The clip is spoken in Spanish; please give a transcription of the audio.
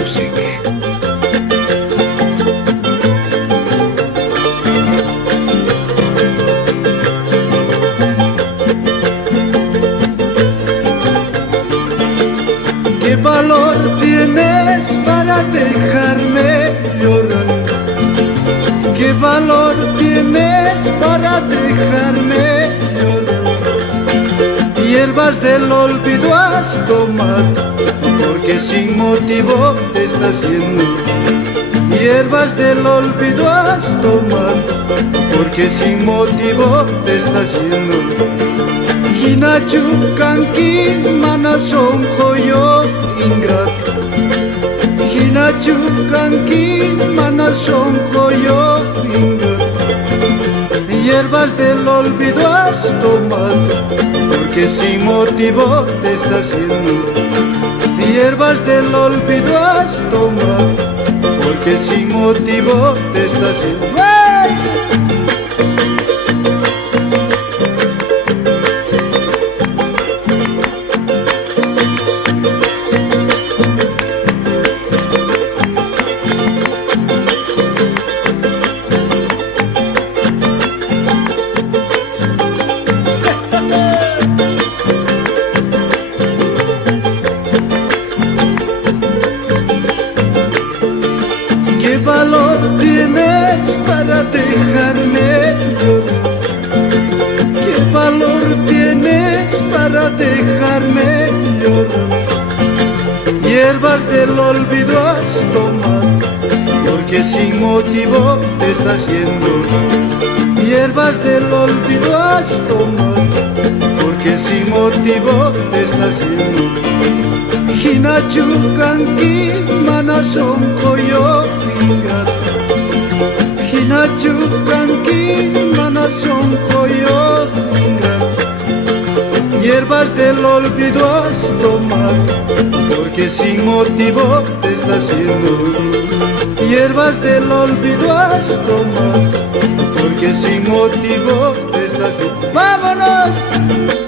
Music. ¿Qué valor tienes para dejarme llorar? ¿Qué valor tienes para dejarme llorar? Hierbas del olvido has tomado, porque sin motivo te estás yendo. Hierbas del olvido has tomado, porque sin motivo te estás yendo. Hinachu kanki mana sonjoyo ingrato. Hinachu kanki mana sonjoyo ingrato. Hierbas del olvido has tomado, porque sin motivo te estás yendo. Hierbas del olvido has tomado, porque sin motivo te estás yendo. ¡Hey! ¿Qué valor tienes para dejarme llorar? ¿Qué valor tienes para dejarme llorar? Hierbas del olvido has tomado, porque sin motivo te estás yendo. Hierbas del olvido has tomado, porque sin motivo te estás yendo. Hinachu kanki mana sonjoyo ingrato. Hinachu kanki mana sonjoyo ingrato. Hierbas del olvido has tomado, porque sin motivo te estás yendo. Hierbas del olvido has tomado, porque sin motivo te estás yendo. ¡Vámonos!